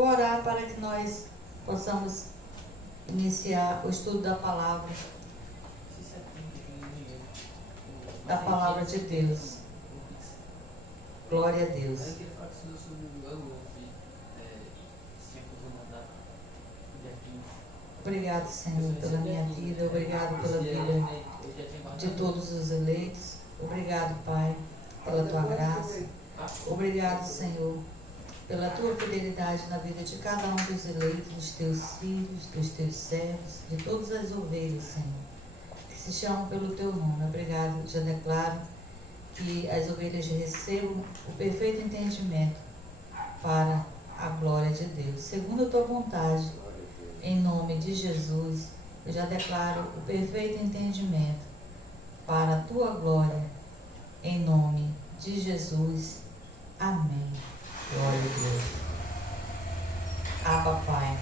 Vou orar para que nós possamos iniciar o estudo da palavra de Deus. Glória a Deus. Obrigado, Senhor, pela minha vida. Obrigado pela vida de todos os eleitos. Obrigado, Pai, pela tua graça. Obrigado, Senhor, pela tua fidelidade na vida de cada um dos eleitos, dos teus filhos, dos teus servos, de todas as ovelhas, Senhor, que se chamam pelo teu nome. Obrigado. Já declaro que as ovelhas recebam o perfeito entendimento para a glória de Deus, segundo a tua vontade. Em nome de Jesus, eu já declaro o perfeito entendimento para a tua glória, em nome de Jesus. Amém. Glória a Deus. Abba, Pai.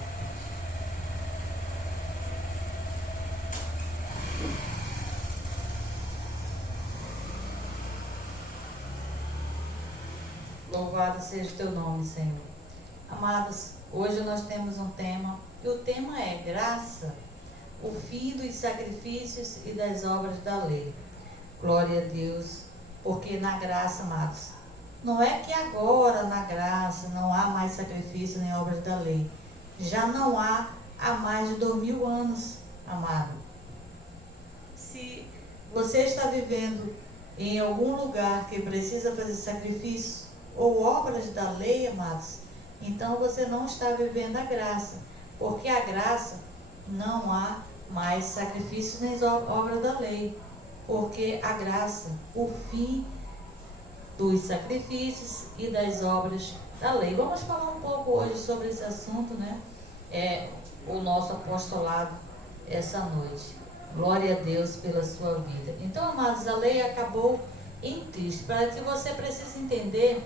Louvado seja o teu nome, Senhor. Amados, hoje nós temos um tema, e o tema é graça, o fim dos sacrifícios e das obras da lei. Glória a Deus, porque na graça, amados, não é que agora na graça não há mais sacrifício nem obras da lei. Já não há mais de 2000 anos, amado. Se você está vivendo em algum lugar que precisa fazer sacrifício ou obras da lei, amados, então você não está vivendo a graça, porque a graça não há mais sacrifícios nem obras da lei, porque a graça, o fim dos sacrifícios e das obras da lei. Vamos falar um pouco hoje sobre esse assunto, né? É o nosso apostolado essa noite. Glória a Deus pela sua vida. Então, amados, a lei acabou em Cristo. Para que você precise entender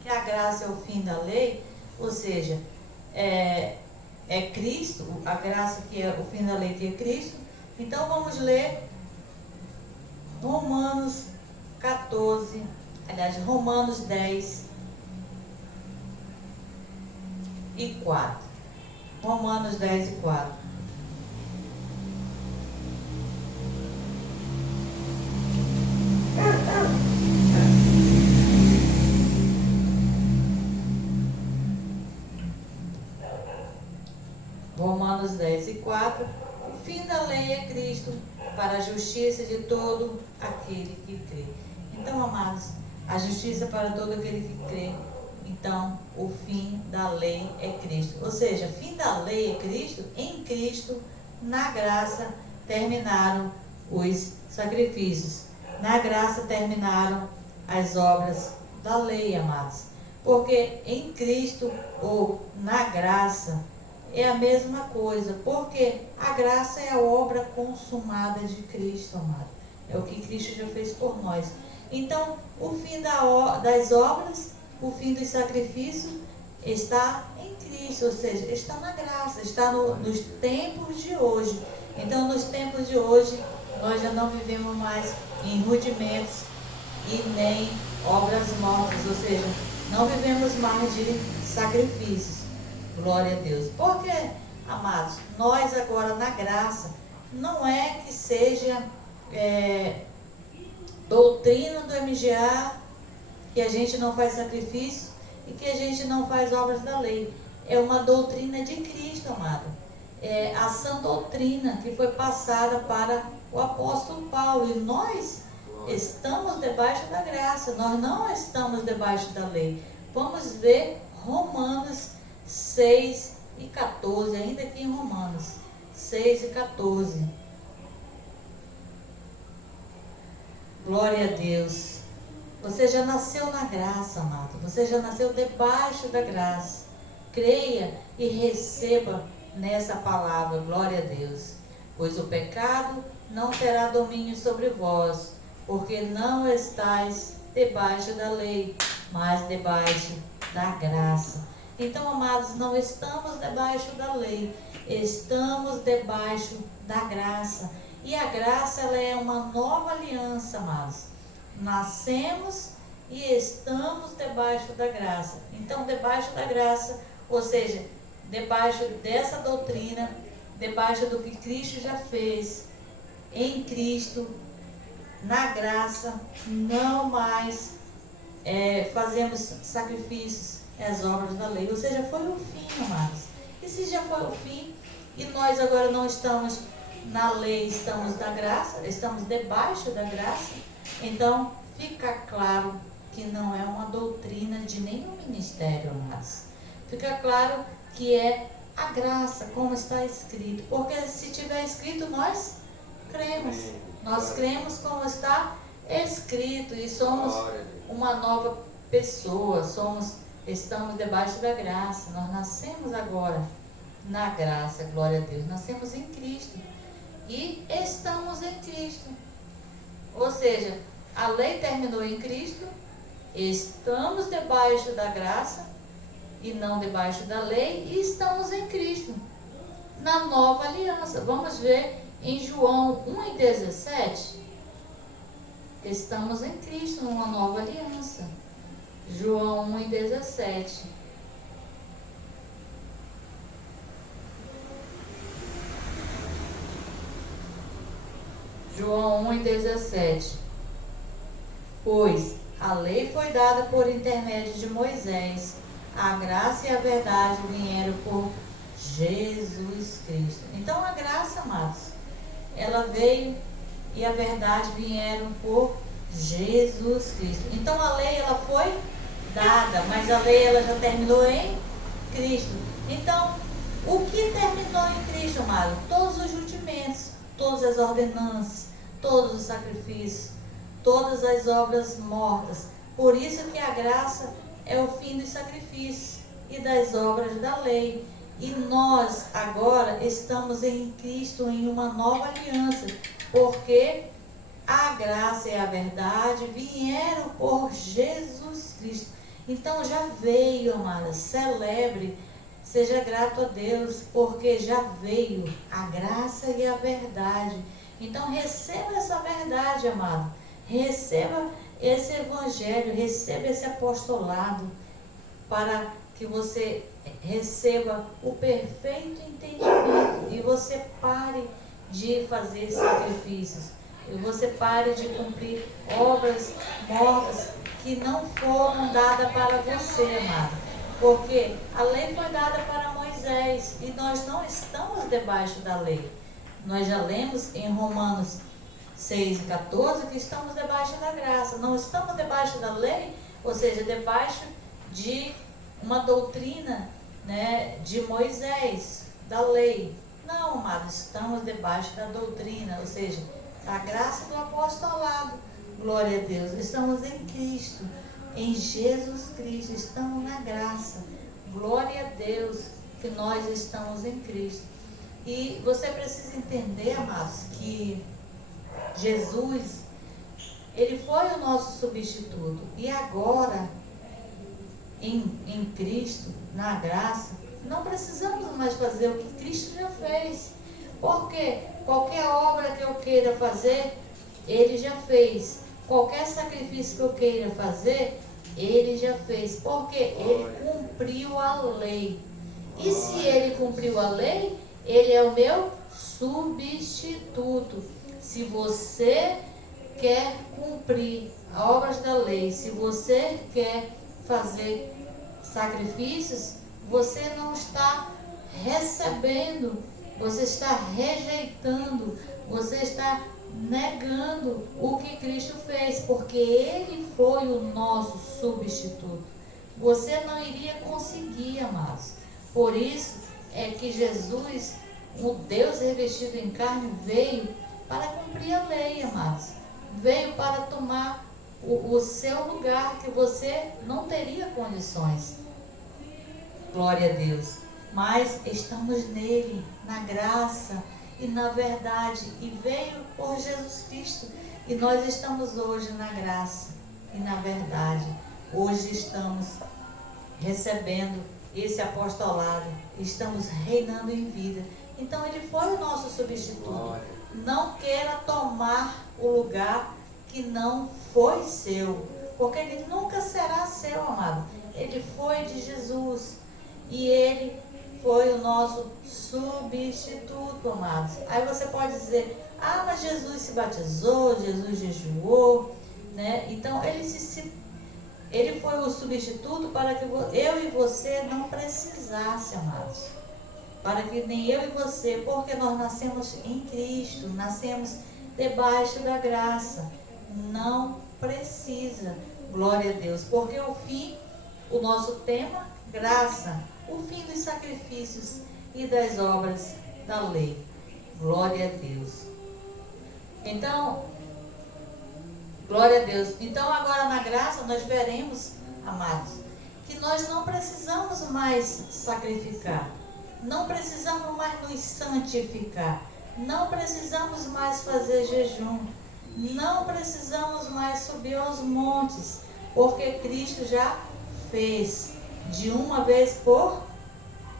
que a graça é o fim da lei, ou seja, é Cristo, a graça que é o fim da lei que é Cristo. Então vamos ler Romanos 10 e 4. Romanos 10 e 4. Romanos 10 e 4. O fim da lei é Cristo, para a justiça de todo aquele que crê. Então, amados, a justiça para todo aquele que crê. Então, o fim da lei é Cristo. Ou seja, fim da lei é Cristo. Em Cristo, na graça, terminaram os sacrifícios. Na graça terminaram as obras da lei, amados. Porque em Cristo ou na graça é a mesma coisa. Porque a graça é a obra consumada de Cristo, amado. É o que Cristo já fez por nós. Então, o fim das obras, o fim dos sacrifícios está em Cristo, ou seja, está na graça, está nos tempos de hoje. Então, nos tempos de hoje, nós já não vivemos mais em rudimentos e nem obras mortas, ou seja, não vivemos mais de sacrifícios. Glória a Deus. Porque, amados, nós agora na graça, não é que seja doutrina do MGA que a gente não faz sacrifício e que a gente não faz obras da lei. É uma doutrina de Cristo, amado. É a sã doutrina que foi passada para o apóstolo Paulo. E nós estamos debaixo da graça, nós não estamos debaixo da lei. Vamos ver Romanos 6 e 14, ainda aqui em Romanos 6 e 14. Glória a Deus. Você já nasceu na graça, amado. Você já nasceu debaixo da graça. Creia e receba nessa palavra. Glória a Deus. Pois o pecado não terá domínio sobre vós, porque não estáis debaixo da lei, mas debaixo da graça. Então, amados, não estamos debaixo da lei, estamos debaixo da graça. E a graça, ela é uma nova aliança, amados. Nascemos e estamos debaixo da graça. Então, debaixo da graça, Ou seja, debaixo dessa doutrina, debaixo do que Cristo já fez, em Cristo, na graça, não mais fazemos sacrifícios às obras da lei. Ou seja, foi o fim, amados. E se já foi o fim, e nós agora não estamos na lei, estamos na graça, estamos debaixo da graça, então fica claro que não é uma doutrina de nenhum ministério, amados. Fica claro que é a graça, como está escrito. Porque se tiver escrito, nós cremos. Nós cremos como está escrito e somos uma nova pessoa, estamos debaixo da graça. Nós nascemos agora na graça, glória a Deus. Nascemos em Cristo e estamos em Cristo. Ou seja, a lei terminou em Cristo, estamos debaixo da graça e não debaixo da lei, e estamos em Cristo, na nova aliança. Vamos ver em João 1,17. Estamos em Cristo, numa nova aliança. João 1,17. João 1,17. Pois a lei foi dada por intermédio de Moisés, a graça e a verdade vieram por Jesus Cristo. Então a graça, amados, ela veio e a verdade vieram por Jesus Cristo. Então a lei, ela foi dada, mas a lei, ela já terminou em Cristo. Então, o que terminou em Cristo, amado? Todos os judimentos, todas as ordenanças, todos os sacrifícios, todas as obras mortas. Por isso que a graça é o fim dos sacrifícios e das obras da lei. E nós agora estamos em Cristo, em uma nova aliança, porque a graça e a verdade vieram por Jesus Cristo. Então já veio, amada, celebre, seja grato a Deus, porque já veio a graça e a verdade. Então receba essa verdade, amado. Receba esse evangelho, receba esse apostolado, para que você receba o perfeito entendimento e você pare de fazer sacrifícios, e você pare de cumprir obras mortas que não foram dadas para você, amado. Porque a lei foi dada para Moisés e nós não estamos debaixo da lei. Nós já lemos em Romanos 6,14 que estamos debaixo da graça. Não estamos debaixo da lei, ou seja, debaixo de uma doutrina, né, de Moisés, da lei. Não, amado, estamos debaixo da doutrina, ou seja, da graça do apostolado. Glória a Deus. Estamos em Cristo, em Jesus Cristo, estamos na graça. Glória a Deus que nós estamos em Cristo. E você precisa entender, amados, que Jesus, ele foi o nosso substituto. E agora, em Cristo, na graça, não precisamos mais fazer o que Cristo já fez. Porque qualquer obra que eu queira fazer, ele já fez. Qualquer sacrifício que eu queira fazer, ele já fez. Porque ele cumpriu a lei. E se ele cumpriu a lei, ele é o meu substituto. Se você quer cumprir as obras da lei, se você quer fazer sacrifícios, você não está recebendo, você está rejeitando, você está negando o que Cristo fez, porque ele foi o nosso substituto. Você não iria conseguir, amados. Por isso é que Jesus, o Deus revestido em carne, veio para cumprir a lei, amados. Veio para tomar o seu lugar, que você não teria condições. Glória a Deus. Mas estamos nele, na graça e na verdade, e veio por Jesus Cristo. E nós estamos hoje na graça e na verdade. Hoje estamos recebendo esse apostolado, estamos reinando em vida. Então ele foi o nosso substituto. Não queira tomar o lugar que não foi seu, porque ele nunca será seu, amado. Ele foi de Jesus e nosso substituto, amados. Aí você pode dizer, ah, mas Jesus se batizou, Jesus jejuou, né? Então, ele foi o substituto para que eu e você não precisasse, amados. Para que nem eu e você, porque nós nascemos em Cristo, nascemos debaixo da graça. Não precisa, glória a Deus, porque o nosso tema, graça, o fim dos sacrifícios e das obras da lei. Glória a Deus. Então, glória a Deus. Então, agora na graça nós veremos, amados, que nós não precisamos mais sacrificar. Não precisamos mais nos santificar. Não precisamos mais fazer jejum. Não precisamos mais subir aos montes, porque Cristo já fez de uma vez por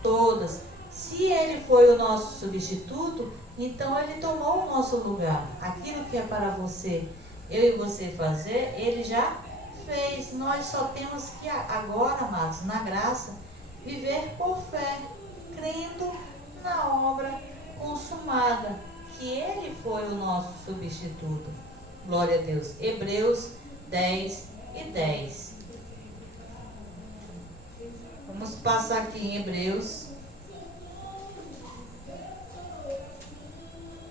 todas. Se Ele foi o nosso substituto, então Ele tomou o nosso lugar. Aquilo que é para eu e você fazer, Ele já fez. Nós só temos que agora, amados, na graça, viver por fé, crendo na obra consumada, que Ele foi o nosso substituto. Glória a Deus. Hebreus 10:10. Vamos passar aqui em Hebreus.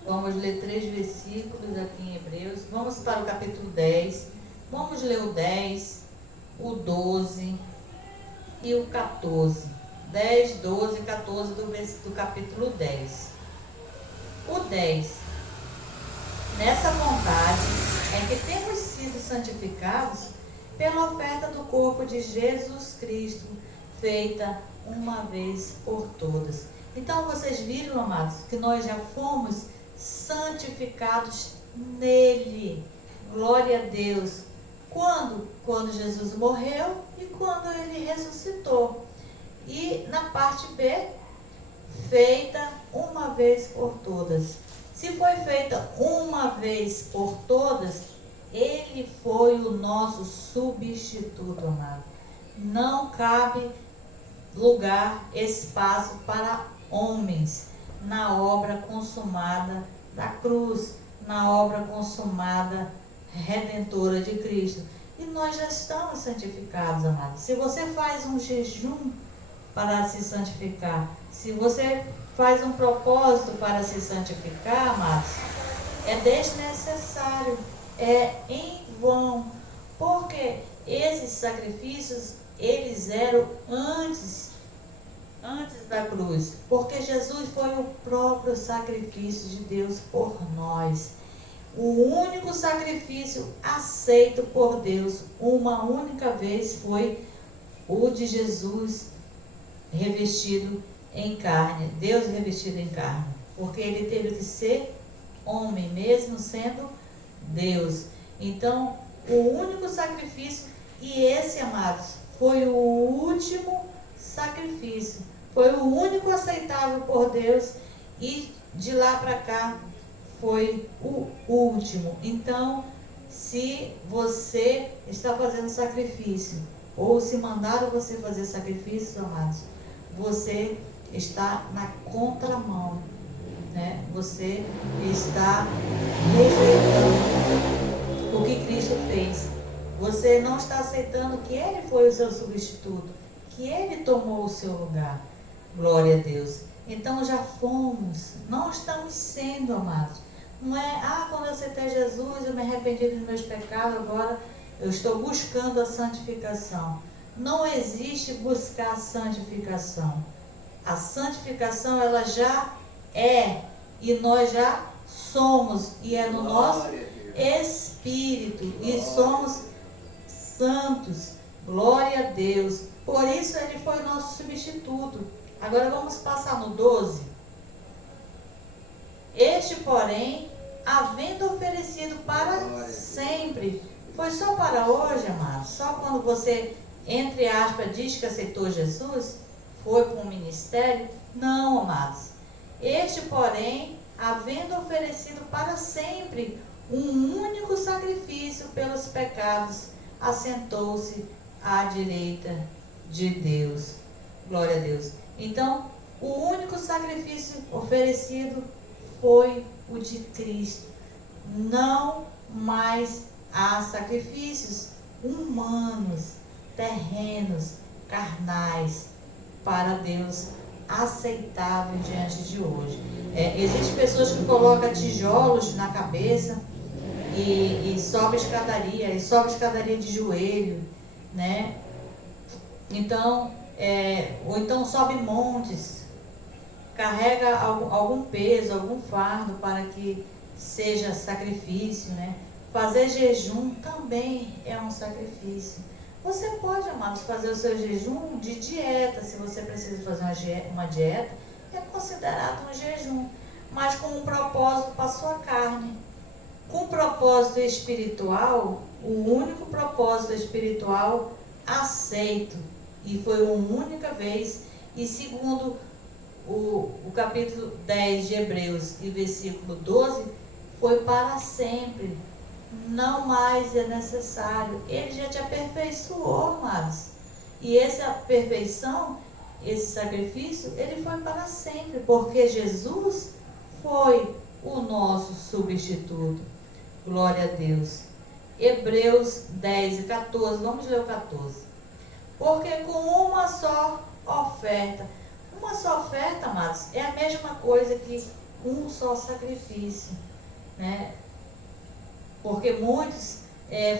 Vamos ler 3 versículos aqui em Hebreus. Vamos para o capítulo 10. Vamos ler o 10, o 12 e o 14. 10, 12 e 14 do capítulo 10. O 10. Nessa vontade é que temos sido santificados pela oferta do corpo de Jesus Cristo, feita uma vez por todas. Então vocês viram, amados, que nós já fomos santificados nele. Glória a Deus. Quando? Quando Jesus morreu e quando ele ressuscitou. E na parte B, feita uma vez por todas. Se foi feita uma vez por todas, ele foi o nosso substituto, amado. Não cabe lugar, espaço para homens na obra consumada da cruz, na obra consumada redentora de Cristo. E nós já estamos santificados, amados. Se você faz um jejum para se santificar, se você faz um propósito para se santificar, amados, é desnecessário, é em vão, porque esses sacrifícios, eles eram antes da cruz, porque Jesus foi o próprio sacrifício de Deus por nós. O único sacrifício aceito por Deus uma única vez foi o de Jesus revestido em carne, Deus revestido em carne, porque ele teve que ser homem, mesmo sendo Deus. Então, o único sacrifício, e esse, amados, foi o último sacrifício, foi o único aceitável por Deus, e de lá para cá foi o último. Então, se você está fazendo sacrifício, ou se mandaram você fazer sacrifício, amados, você está na contramão, né? Você está rejeitando o que Cristo fez. Você não está aceitando que Ele foi o seu substituto, que Ele tomou o seu lugar. Glória a Deus. Então já fomos, não estamos sendo, amados. Não é, quando eu aceitei Jesus, eu me arrependi dos meus pecados, agora eu estou buscando a santificação. Não existe buscar a santificação. A santificação, ela já é, e nós já somos, e é no nosso espírito, e somos santos. Glória a Deus. Por isso ele foi o nosso substituto. Agora vamos passar no 12. Este, porém, havendo oferecido para sempre. Foi só para hoje, amado? Só quando você, entre aspas, diz que aceitou Jesus? Foi para um ministério? Não, amados. Este, porém, havendo oferecido para sempre um único sacrifício pelos pecados, assentou-se à direita de Deus. Glória a Deus. Então, O único sacrifício oferecido foi o de Cristo. Não mais há sacrifícios humanos, terrenos, carnais, para Deus aceitável diante de hoje. Existem pessoas que colocam tijolos na cabeça e sobe escadaria de joelho, né? Então, ou então sobe montes, carrega algum peso, algum fardo para que seja sacrifício, né? Fazer jejum também é um sacrifício. Você pode, amados, fazer o seu jejum de dieta, se você precisa fazer uma dieta, é considerado um jejum, mas com um propósito para a sua carne. Com um propósito espiritual, o único propósito espiritual aceito, e foi uma única vez, e segundo o capítulo 10 de Hebreus e versículo 12, foi para sempre. Não mais é necessário. Ele já te aperfeiçoou, amados. E essa perfeição, esse sacrifício, ele foi para sempre, porque Jesus foi o nosso substituto. Glória a Deus. Hebreus 10 e 14, vamos ler o 14. Porque com uma só oferta, amados, é a mesma coisa que um só sacrifício, né? Porque muitos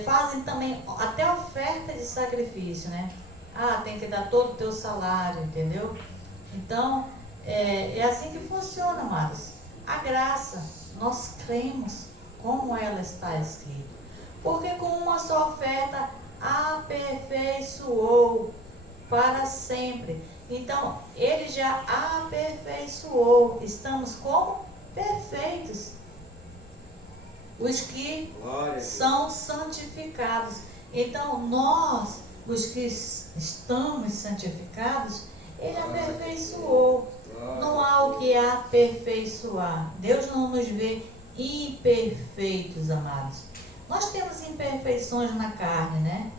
fazem também até oferta de sacrifício, né? Tem que dar todo o teu salário, entendeu? Então, é assim que funciona, amados. A graça, nós cremos como ela está escrita. Porque com uma só oferta aperfeiçoou para sempre. Então, ele já aperfeiçoou. Estamos como? Perfeitos. Os que são santificados. Então, nós, os que estamos santificados, ele aperfeiçoou. Não há o que aperfeiçoar. Deus não nos vê imperfeitos, amados. Nós temos imperfeições na carne, né?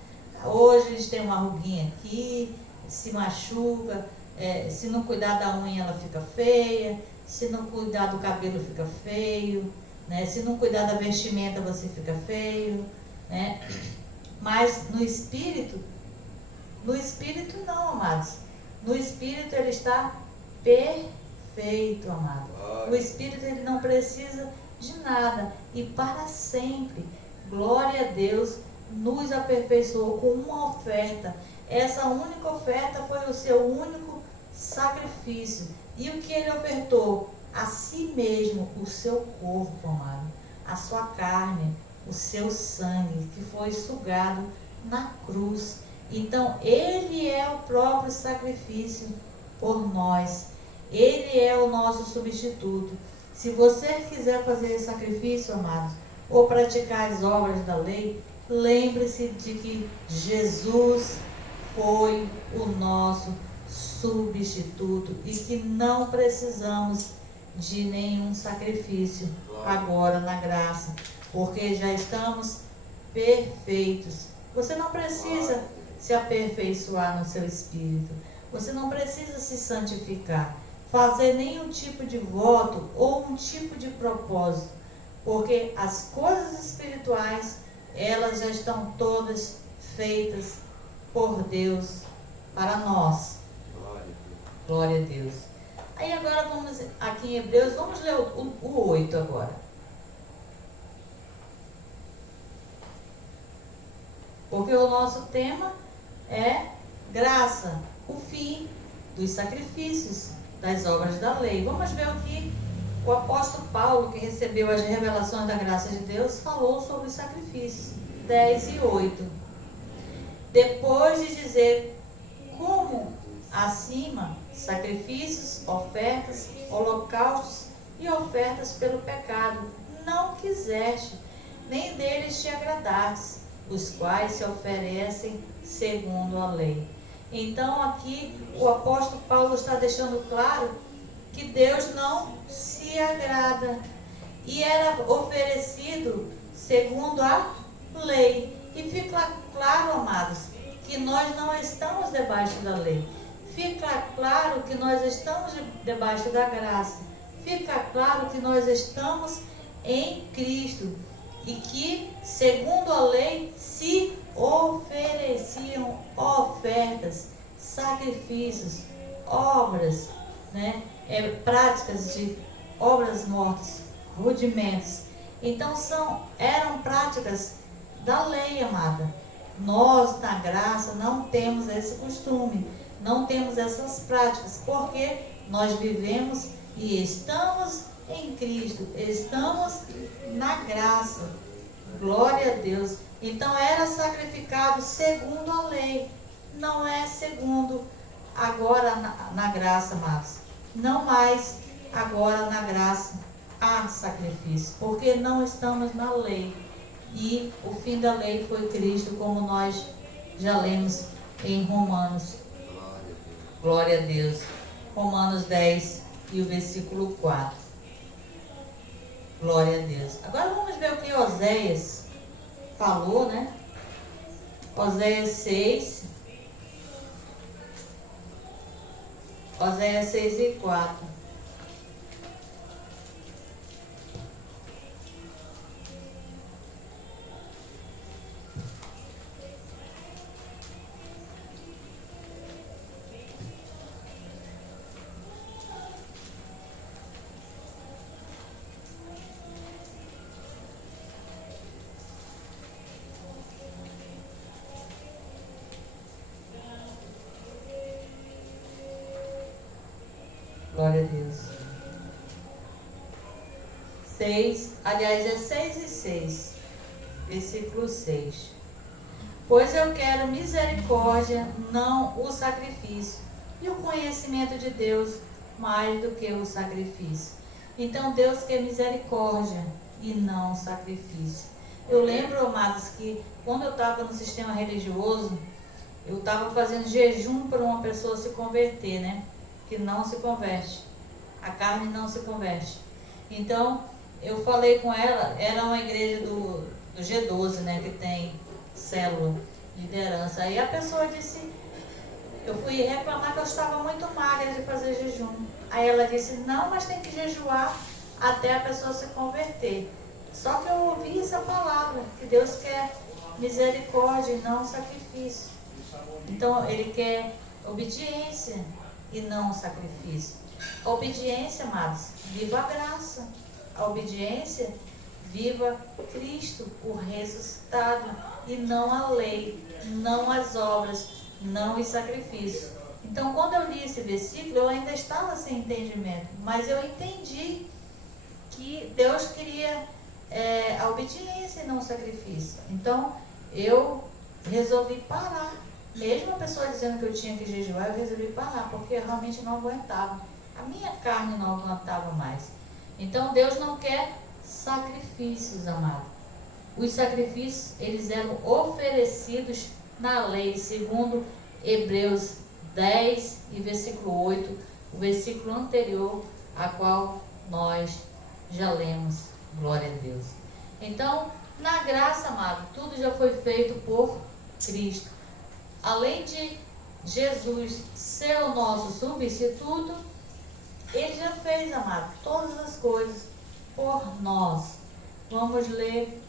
Hoje eles têm uma ruguinha aqui, se machuca, se não cuidar da unha ela fica feia, se não cuidar do cabelo fica feio, né? Se não cuidar da vestimenta você fica feio, né? Mas no espírito não, amados. No espírito ele está perfeito, amado. O espírito ele não precisa de nada e para sempre. Glória a Deus, nos aperfeiçoou com uma oferta. Essa única oferta foi o seu único sacrifício. E o que ele ofertou? A si mesmo, o seu corpo, amado, a sua carne, o seu sangue, que foi sugado na cruz. Então, ele é o próprio sacrifício por nós. Ele é o nosso substituto. Se você quiser fazer esse sacrifício, amados, ou praticar as obras da lei, lembre-se de que Jesus foi o nosso substituto e que não precisamos de nenhum sacrifício agora na graça, porque já estamos perfeitos. Você não precisa se aperfeiçoar no seu espírito, você não precisa se santificar, fazer nenhum tipo de voto ou um tipo de propósito, porque as coisas espirituais, elas já estão todas feitas por Deus para nós. Glória a Deus. Aí agora vamos aqui em Hebreus, vamos ler o 8 agora. Porque o nosso tema é graça, o fim dos sacrifícios, das obras da lei. Vamos ver o que o apóstolo Paulo, que recebeu as revelações da graça de Deus, falou sobre os sacrifícios. 10 e 8. Depois de dizer como acima, sacrifícios, ofertas, holocaustos e ofertas pelo pecado, não quiseste, nem deles te agradaste, os quais se oferecem segundo a lei. Então aqui o apóstolo Paulo está deixando claro que Deus não se agrada. E era oferecido segundo a lei. E fica claro, amados, que nós não estamos debaixo da lei. Fica claro que nós estamos debaixo da graça. Fica claro que nós estamos em Cristo e que, segundo a lei, se ofereciam ofertas, sacrifícios, obras, né? Práticas de obras mortas, rudimentos. Então eram práticas da lei, amada. Nós, na graça, não temos esse costume, não temos essas práticas, porque nós vivemos e estamos em Cristo, estamos na graça. Glória a Deus. Então era sacrificado segundo a lei, não é segundo agora na graça, amados. Não mais agora na graça há sacrifício, porque não estamos na lei. E o fim da lei foi Cristo, como nós já lemos em Romanos. Glória a Deus. Romanos 10 e o versículo 4. Glória a Deus. Agora vamos ver o que Oséias falou, né? Oséias 6. Oséias 6 e 4. Glória a Deus. 6, aliás, é 6 e 6. Versículo 6. Pois eu quero misericórdia, não o sacrifício, e o conhecimento de Deus mais do que o sacrifício. Então Deus quer misericórdia e não sacrifício. Eu lembro, amados, que quando eu estava no sistema religioso, eu estava fazendo jejum para uma pessoa se converter, né? Que não se converte. A carne não se converte. Então, eu falei com ela, era uma igreja do G12, né? Que tem célula de liderança. Aí a pessoa disse, eu fui reclamar que eu estava muito magra de fazer jejum. Aí ela disse, não, mas tem que jejuar até a pessoa se converter. Só que eu ouvi essa palavra, que Deus quer misericórdia e não sacrifício. Então, Ele quer obediência e não sacrifício. A obediência, amados, viva a graça. A obediência, viva Cristo, o ressuscitado, e não a lei, não as obras, não os sacrifícios. Então, quando eu li esse versículo, eu ainda estava sem entendimento, mas eu entendi que Deus queria a obediência e não o sacrifício. Então, eu resolvi parar. Mesmo a pessoa dizendo que eu tinha que jejuar, eu resolvi parar, porque eu realmente não aguentava. A minha carne não aguentava mais. Então, Deus não quer sacrifícios, amado. Os sacrifícios, eles eram oferecidos na lei, segundo Hebreus 10 e versículo 8, o versículo anterior, a qual nós já lemos. Glória a Deus. Então, na graça, amado, tudo já foi feito por Cristo. Além de Jesus ser o nosso substituto, Ele já fez, amado, todas as coisas por nós. Vamos ler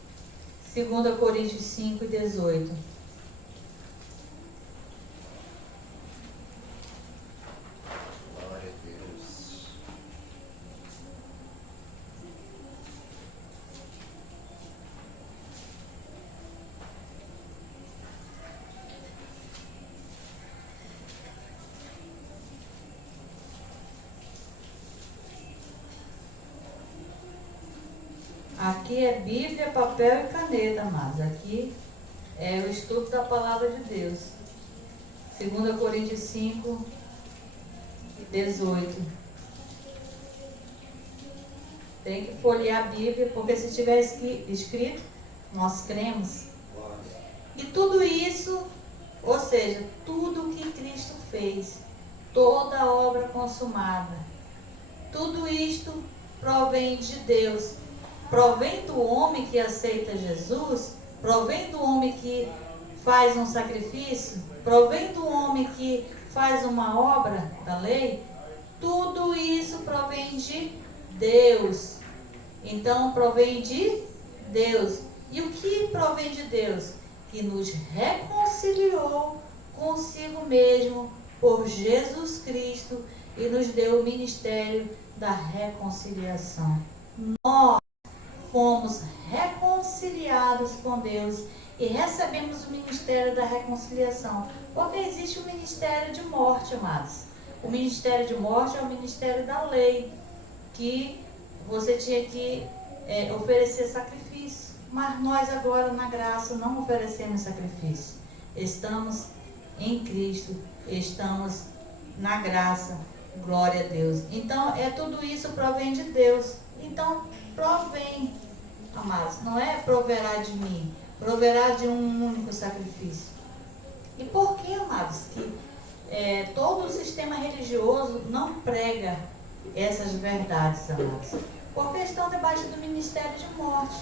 2 Coríntios 5 e 18. Aqui é Bíblia, papel e caneta, amados. Aqui é o estudo da palavra de Deus. 2 Coríntios 5, 18. Tem que folhear a Bíblia, porque se tiver escrito, nós cremos. E tudo isso, ou seja, tudo que Cristo fez, toda a obra consumada, tudo isto provém de Deus. Provém do homem que aceita Jesus, provém do homem que faz um sacrifício, provém do homem que faz uma obra da lei, tudo isso provém de Deus. Então, provém de Deus. E o que provém de Deus? Que nos reconciliou consigo mesmo por Jesus Cristo e nos deu o ministério da reconciliação. Nós fomos reconciliados com Deus e recebemos o ministério da reconciliação. Porque existe o ministério de morte, amados. O ministério de morte é o ministério da lei, que você tinha que oferecer sacrifício. Mas nós agora, na graça, não oferecemos sacrifício. Estamos em Cristo, estamos na graça, glória a Deus. Então, tudo isso provém de Deus. Então, provém, amados, não é proverá de mim, proverá de um único sacrifício. E por que, amados, que todo o sistema religioso não prega essas verdades, amados? Porque estão debaixo do ministério de morte.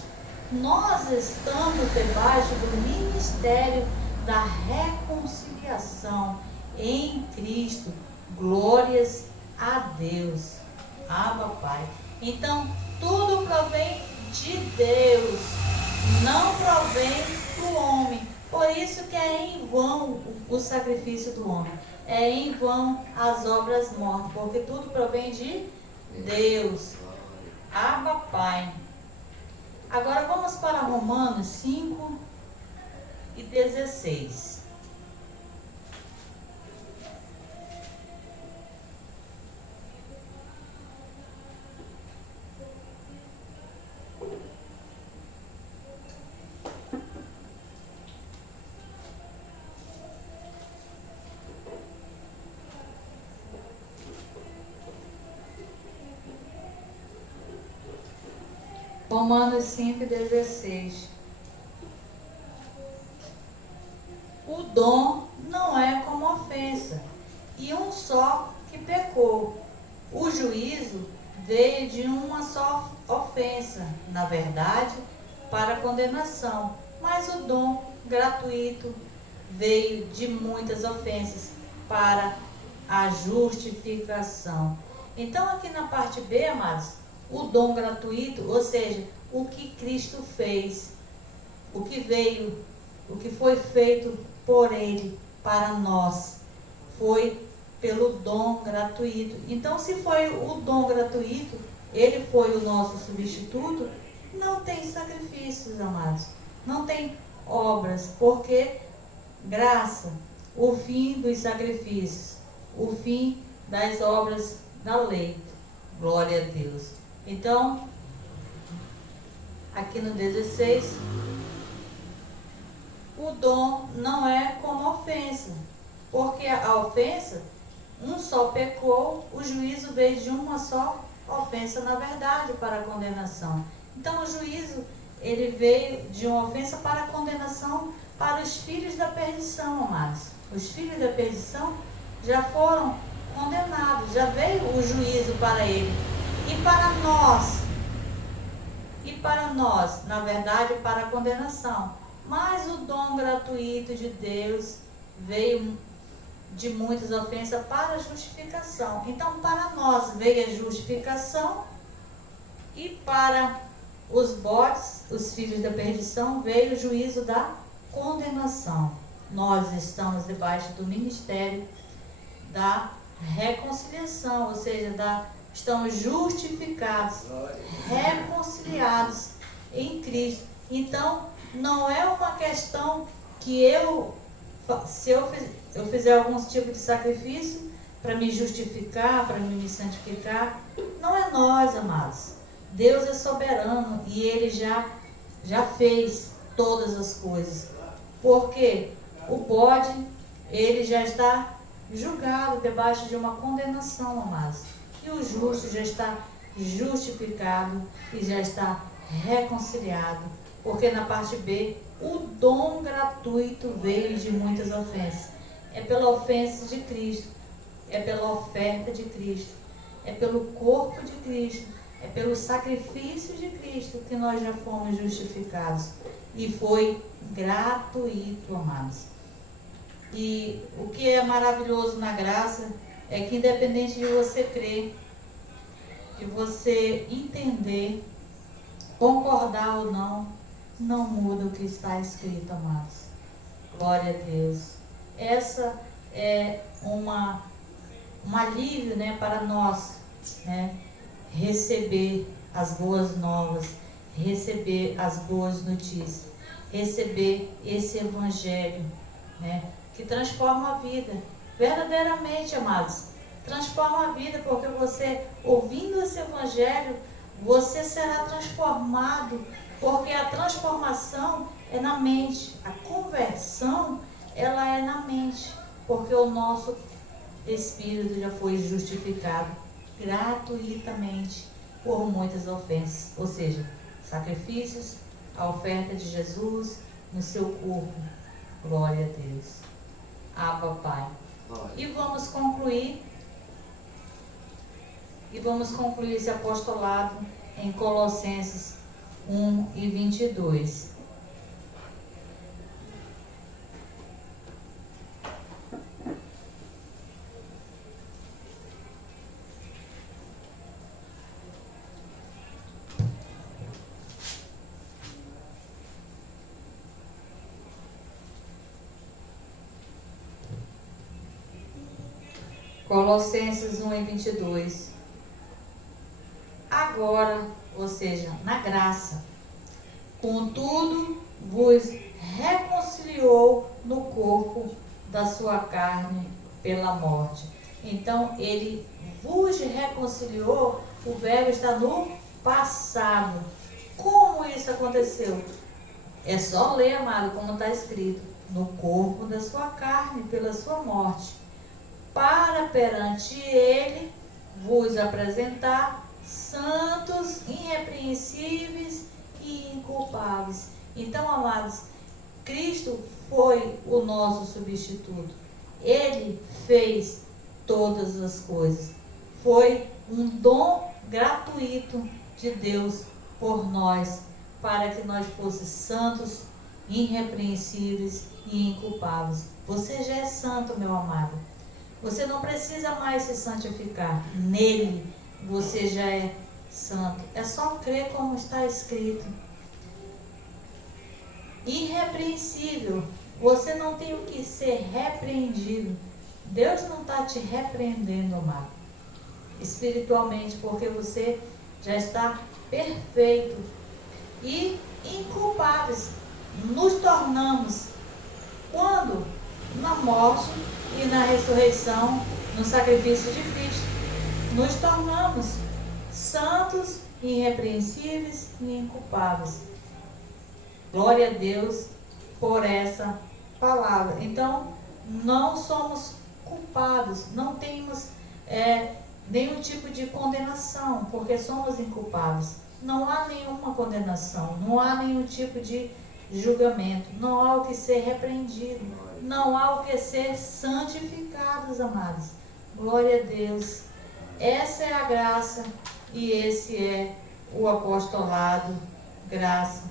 Nós estamos debaixo do ministério da reconciliação em Cristo. Glórias a Deus. Abba, Pai. Então, tudo provém de Deus, não provém do homem. Por isso que é em vão o sacrifício do homem. É em vão as obras mortas, porque tudo provém de Deus. Abba, Pai. Agora vamos para Romanos 5:16. Romanos 5:16. O dom não é como ofensa, e um só que pecou. O juízo veio de uma só ofensa, na verdade, para a condenação, mas o dom gratuito veio de muitas ofensas para a justificação. Então, aqui na parte B, amados, o dom gratuito, ou seja, o que Cristo fez, o que veio, o que foi feito por Ele para nós, foi pelo dom gratuito. Então, se foi o dom gratuito, Ele foi o nosso substituto, não tem sacrifícios, amados, não tem obras, porque graça, o fim dos sacrifícios, o fim das obras da lei. Glória a Deus. Então, aqui no 16, o dom não é como ofensa, porque a ofensa, um só pecou, o juízo veio de uma só ofensa, na verdade, para a condenação. Então, o juízo, ele veio de uma ofensa para a condenação para os filhos da perdição, amados. Os filhos da perdição já foram condenados, já veio o juízo para ele. E para nós, na verdade, para a condenação. Mas o dom gratuito de Deus veio de muitas ofensas para a justificação. Então, para nós veio a justificação, e para os bodes, os filhos da perdição, veio o juízo da condenação. Nós estamos debaixo do ministério da reconciliação, ou seja, estamos justificados, reconciliados em Cristo. Então, não é uma questão que se eu fizer algum tipo de sacrifício para me justificar, para me santificar, não é nós, amados. Deus é soberano e Ele já fez todas as coisas. Porque o bode, ele já está julgado debaixo de uma condenação, amados. E o justo já está justificado e já está reconciliado. Porque na parte B, o dom gratuito veio de muitas ofensas. É pela ofensa de Cristo, é pela oferta de Cristo, é pelo corpo de Cristo, é pelo sacrifício de Cristo que nós já fomos justificados. E foi gratuito, amados. E o que é maravilhoso na graça é que, independente de você crer, de você entender, concordar ou não, não muda o que está escrito, amados. Glória a Deus. Essa é um alívio, né, para nós, né, receber as boas novas, receber as boas notícias, receber esse evangelho, né, que transforma a vida. Verdadeiramente, amados, transforma a vida, porque você, ouvindo esse evangelho, você será transformado, porque a transformação é na mente, a conversão, ela é na mente, porque o nosso espírito já foi justificado gratuitamente por muitas ofensas, ou seja, sacrifícios, a oferta de Jesus no seu corpo. Glória a Deus. Abba, Pai. E vamos concluir esse apostolado em Colossenses 1:22. Colossenses 1:22. Agora, ou seja, na graça, contudo, vos reconciliou no corpo da sua carne pela morte. Então, ele vos reconciliou, o verbo está no passado. Como isso aconteceu? É só ler, amado, como está escrito: no corpo da sua carne pela sua morte, para perante ele vos apresentar santos, irrepreensíveis e inculpáveis. Então, amados, Cristo foi o nosso substituto. Ele fez todas as coisas. Foi um dom gratuito de Deus por nós, para que nós fôssemos santos, irrepreensíveis e inculpáveis. Você já é santo, meu amado. Você não precisa mais se santificar. Nele você já é santo. É só crer como está escrito. Irrepreensível. Você não tem o que ser repreendido. Deus não está te repreendendo, amado, espiritualmente, porque você já está perfeito. E inculpáveis nos tornamos quando? Na morte e na ressurreição, no sacrifício de Cristo. Nos tornamos santos, irrepreensíveis e inculpáveis. Glória a Deus por essa palavra. Então, não somos culpados, não temos nenhum tipo de condenação, porque somos inculpados. Não há nenhuma condenação, não há nenhum tipo de julgamento, não há o que ser repreendido, não há o que ser santificados, amados. Glória a Deus. Essa é a graça e esse é o apostolado. Graça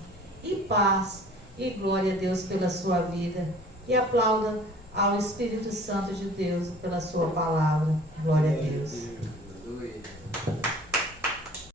e paz e glória a Deus pela sua vida. E aplauda ao Espírito Santo de Deus pela sua palavra. Glória a Deus.